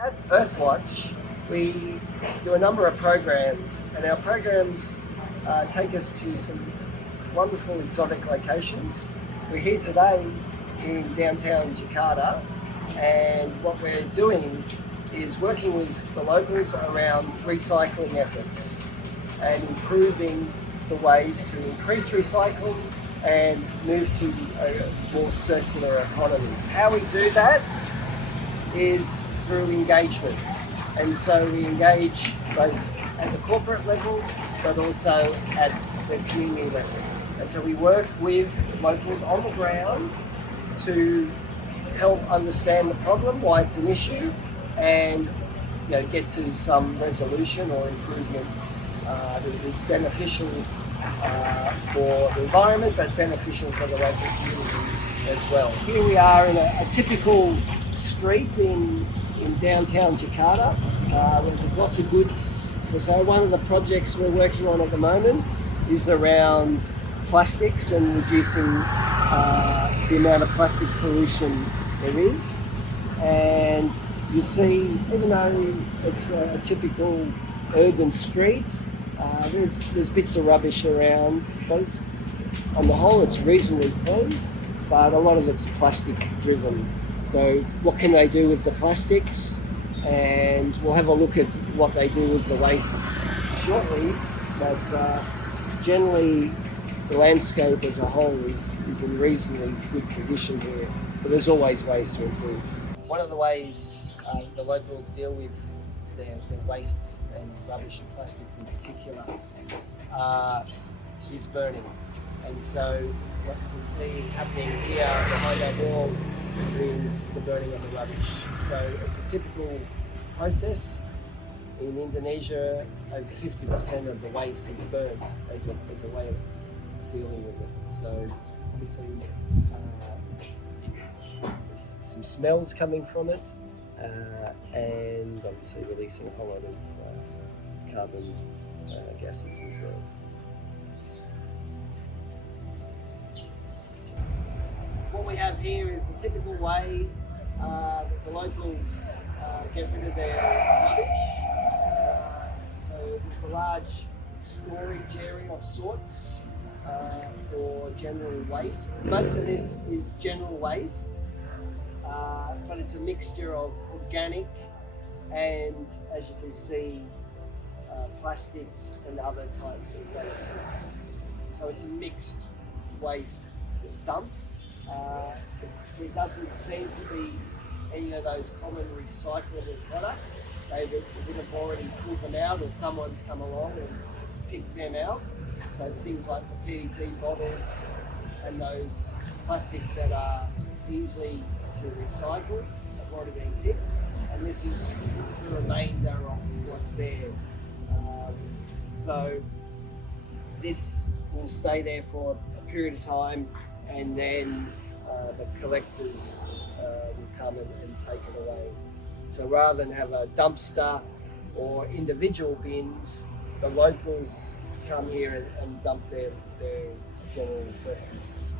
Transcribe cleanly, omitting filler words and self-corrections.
At Earthwatch, we do a number of programs, and our programs take us to some wonderful exotic locations. We're here today in downtown Jakarta, and what we're doing is working with the locals around recycling efforts and improving the ways to increase recycling and move to a more circular economy. How we do that is through engagement. And so we engage both at the corporate level, but also at the community level. And so we work with locals on the ground to help understand the problem, why it's an issue, and get to some resolution or improvement that is beneficial for the environment, but beneficial for the local communities as well. Here we are in a typical street in downtown Jakarta, where there's lots of goods for sale. One of the projects we're working on at the moment is around plastics and reducing the amount of plastic pollution there is. And you see, even though it's a typical urban street, there's bits of rubbish around, but on the whole it's reasonably clean, but a lot of it's plastic driven. So what can they do with the plastics? And we'll have a look at what they do with the wastes shortly, but generally the landscape as a whole is in reasonably good condition here, but there's always ways to improve. One of the ways the locals deal with their waste and rubbish and plastics in particular is burning. And so what you can see happening here behind our wall is the burning of the rubbish. So it's a typical process. In Indonesia, over 50% of the waste is burnt as a way of dealing with it. So obviously there's some smells coming from it, and obviously releasing a whole lot of carbon gases as well. What we have here is a typical way that the locals get rid of their rubbish. So there's a large storage area of sorts for general waste. Most of this is general waste, but it's a mixture of organic and, as you can see, plastics and other types of waste. So it's a mixed waste dump. There doesn't seem to be any of those common recyclable products. They would have already pulled them out, or someone's come along and picked them out. So things like the PET bottles and those plastics that are easy to recycle have already been picked, and this is the remainder of what's there. So this will stay there for a period of time, and then the collectors will come and take it away. So rather than have a dumpster or individual bins, the locals come here and dump their general refuse.